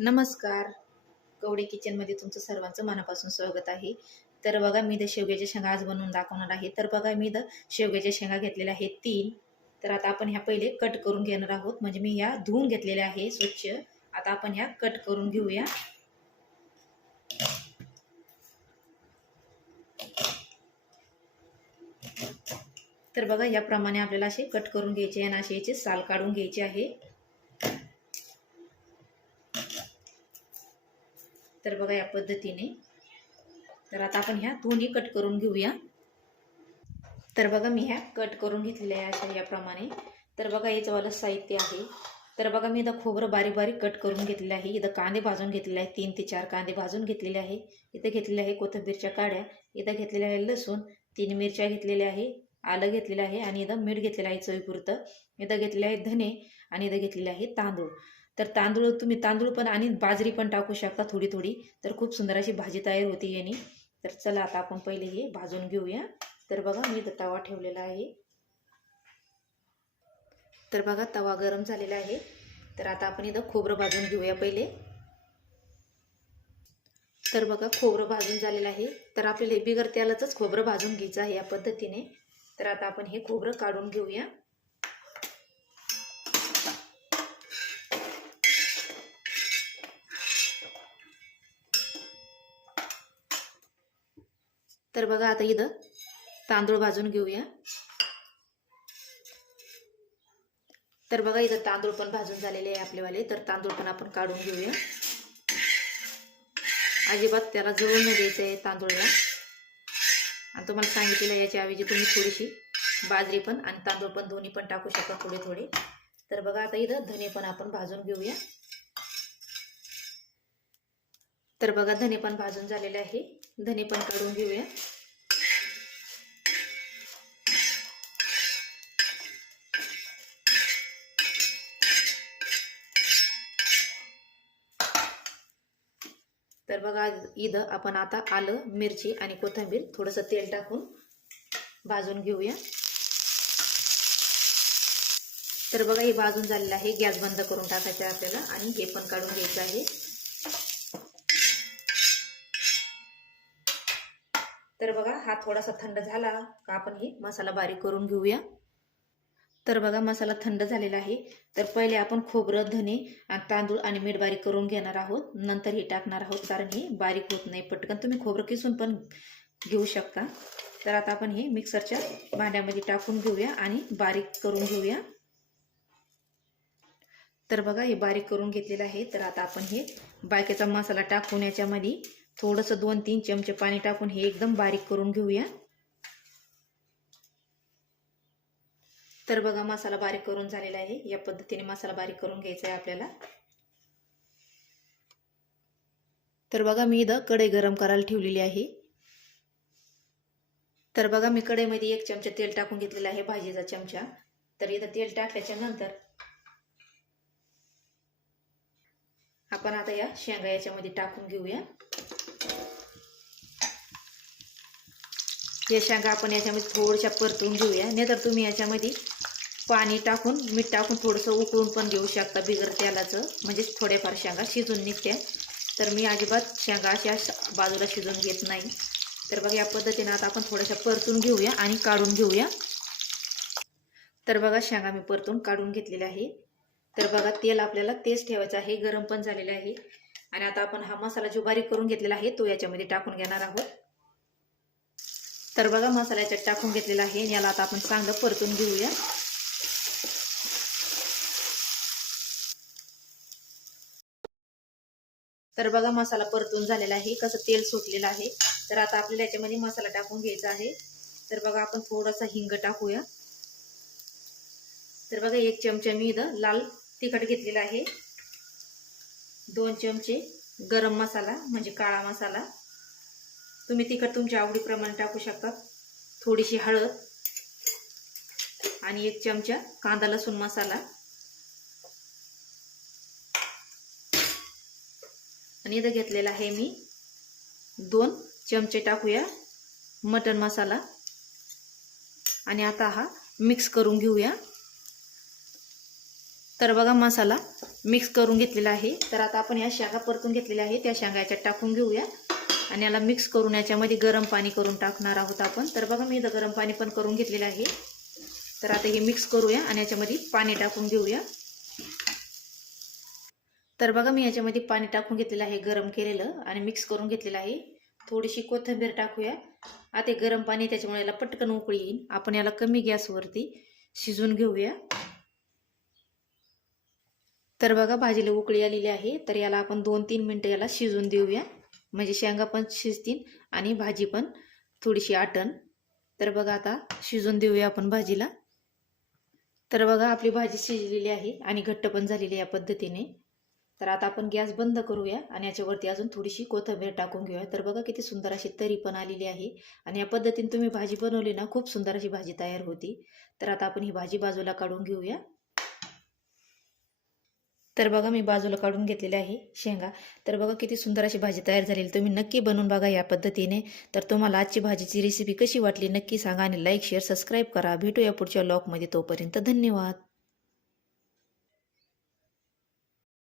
नमस्कार. कवडे किचनमध्ये तुमचं सर्वांचं मनापासून स्वागत आहे. तर बघा मी इथं शेवग्याच्या शेंगा आज बनवून दाखवणार आहे. तर बघा मी इथं शेवग्याच्या शेंगा घेतलेल्या आहेत 3. तर आता आपण ह्या पहिले कट करून घेणार आहोत. म्हणजे मी ह्या धुवून घेतलेल्या आहे स्वच्छ. आता आपण ह्या कट करून घेऊया. तर बघा याप्रमाणे आपल्याला असे कट करून घ्यायचे आणि असे याचे साल काढून घ्यायचे आहे. तर बघा या पद्धतीने. तर आता आपण ह्या दोन्ही कट करून घेऊया. तर बघा मी ह्या कट करून घेतलेल्या आहे अशा याप्रमाणे. तर बघा याचं वालं साहित्य आहे. तर बघा मी इथं खोबरं बारीक बारीक कट करून घेतलेलं आहे. इथं कांदे भाजून घेतलेले आहे, 3 ते 4 कांदे भाजून घेतलेले आहे. इथं घेतलेले आहे कोथिंबीरच्या काड्या. इथं घेतलेले आहे लसूण, 3 मिरच्या घेतलेल्या आहे, आलं घेतलेलं आहे आणि इथं मीठ घेतलेलं आहे चवीपुरतं. इथं घेतलेले आहे धने आणि इथं घेतलेले आहे तांदूळ. तर तुम्ही तांदूळ पण आणि बाजरी पण टाकू शकता थोडी थोडी. तर खूप सुंदर अशी भाजी तयार होते याने. तर चला आता आपण पहिले हे भाजून घेऊया. तर बघा मी इथं तवा ठेवलेला आहे. तर बघा तवा गरम झालेला आहे. तर आता आपण इथं खोबरं भाजून घेऊया पहिले. तर बघा खोबरं भाजून झालेलं आहे. तर आपल्याला हे बिगर तेलाचंच खोबरं भाजून घ्यायचं आहे या पद्धतीने. तर आता आपण हे खोबरं काढून घेऊया. तर बघा आता इथं तांदूळ भाजून घेऊया. तर बघा इथं तांदूळ पण भाजून झालेले आहे आपलेवाले. तर तांदूळ पण आपण काढून घेऊया. अजिबात त्याला जळून न द्यायचं आहे तांदूळला. आणि तुम्हाला सांगितलेलं याच्या ऐवजी तुम्ही थोडीशी बाजरी पण आणि तांदूळ पण दोन्ही पण टाकू शकता थोडे थोडे. तर बघा आता इथं धने पण आपण भाजून घेऊया. तर बघा धने पण भाजून झालेले आहे. धने पण काढून घेऊया. तर बघा इथं आपण आता आलं, मिरची आणि कोथिंबीर थोडंसं तेल टाकून भाजून घेऊया. तर बघा हे भाजून झालेलं आहे. गॅस बंद करून टाकायचं आहे आपल्याला आणि हे पण काढून घ्यायचं आहे. तर बघा हा थोडासा थंड झाला का आपण हे मसाला बारीक करून घेऊया. तर बघा मसाला थंड झालेला आहे. तर पहिले आपण खोबरं, धने आणि तांदूळ आणि मीठ बारीक करून घेणार आहोत. नंतर हे टाकणार आहोत कारण हे बारीक होत नाही पटकन. तुम्ही खोबरं किसून पण घेऊ शकता. तर आता आपण हे मिक्सरच्या भांड्यामध्ये टाकून घेऊया आणि बारीक करून घेऊया. तर बघा हे बारीक करून घेतलेलं आहे. तर आता आपण हे बाकीचा मसाला टाकून याच्यामध्ये थोडंसं 2-3 चमचे पाणी टाकून हे एकदम बारीक करून घेऊया. तर बघा मसाला बारीक करून झालेला आहे. या पद्धतीने मसाला बारीक करून घ्यायचा आहे आपल्याला. तर बघा मी इथं कढई गरम करायला ठेवलेली आहे. तर बघा मी कढईमध्ये 1 चमचा तेल टाकून घेतलेला आहे, भाजीचा चमचा. तर इथं तेल टाकल्याच्या नंतर आपण आता या शेंगा याच्यामध्ये टाकून घेऊया. या शेंगा आपण याच्यामध्ये थोड्याशा परतून घेऊया. नाहीतर तुम्ही याच्यामध्ये पाणी टाकून मीठ टाकून थोडंसं उकळून पण घेऊ शकता बिगर तेलाचं. म्हणजे थोड्याफार शेंगा शिजून निघत्या. तर मी अजिबात शेंगा अशा बाजूला शिजून घेत नाही. तर बघा या पद्धतीने आता आपण थोड्याशा परतून घेऊया आणि काढून घेऊया. तर बघा शेंगा मी परतून काढून घेतलेल्या आहे. तर बघा तेल आपल्याला तेच ठेवायचं आहे, गरम पण झालेलं आहे. आणि आता आपण हा मसाला जो बारीक करून घेतलेला आहे तो याच्यामध्ये टाकून घेणार आहोत. तर बघा मसाला याच्यात टाकून घेतलेला आहे. याला आता आपण चांगलं परतून घेऊया. तर बघा मसाला परतून झालेला आहे, कसं तेल सुटलेलं आहे. तर आता आपल्याला याच्यामध्ये मसाला टाकून घ्यायचा आहे. तर बघा आपण थोडासा हिंग टाकूया. तर बघा 1 चमचा मी इथं लाल तिखट घेतलेला आहे. 2 चमचे गरम मसाला म्हणजे काळा मसाला. तुम्ही तिखट तुमच्या आवडीप्रमाणे टाकू शकता. थोडीशी हळद आणि 1 चमचा कांदा लसूण मसाला. आणि इथं घेतलेला आहे मी 2 चमचे टाकूया मटन मसाला. आणि आता हा मिक्स करून घेऊया. तर बघा मसाला मिक्स करून घेतलेला आहे. तर आता आपण या शेंगा परतून घेतलेल्या आहे त्या शेंगा याच्यात टाकून घेऊया आणि याला मिक्स करून याच्यामध्ये गरम पाणी करून टाकणार आहोत आपण. तर बघा मी इथं गरम पाणी पण करून घेतलेलं आहे. तर आता हे मिक्स करूया आणि याच्यामध्ये पाणी टाकून घेऊया. तर बघा मी याच्यामध्ये पाणी टाकून घेतलेलं आहे गरम केलेलं आणि मिक्स करून घेतलेलं आहे. थोडीशी कोथिंबीर टाकूया. आता गरम पाणी त्याच्यामुळे याला पटकन उकळी येईल. आपण याला कमी गॅसवरती शिजवून घेऊया. तर बघा भाजीला उकळी आलेली आहे. तर याला आपण 2-3 मिनटं याला शिजवून देऊया, म्हणजे शेंगा पण शिजतील आणि भाजी पण थोडीशी आटण. तर बघा आता शिजवून देऊया आपण भाजीला. तर बघा आपली भाजी शिजलेली आहे आणि घट्ट पण झालेली आहे या पद्धतीने. तर आता आपण गॅस बंद करूया आणि याच्यावरती अजून थोडीशी कोथिंबीर टाकून घेऊया. तर बघा किती सुंदर अशी तरी पण आलेली आहे आणि या पद्धतीने तुम्ही भाजी बनवली ना, खूप सुंदर अशी भाजी तयार होती. तर आता आपण ही भाजी बाजूला काढून घेऊया. तर बघा मी बाजूला काढून घेतलेले आहे शेंगा. तर बघा किती सुंदर अशी भाजी तयार झालेली. तुम्ही नक्की बनवून बघा या पद्धतीने. तर तुम्हाला आजची भाजीची रेसिपी कशी वाटली नक्की सांगा आणि लाईक शेअर सबस्क्राईब करा. भेटूया पुढच्या व्लॉगमध्ये. तोपर्यंत धन्यवाद.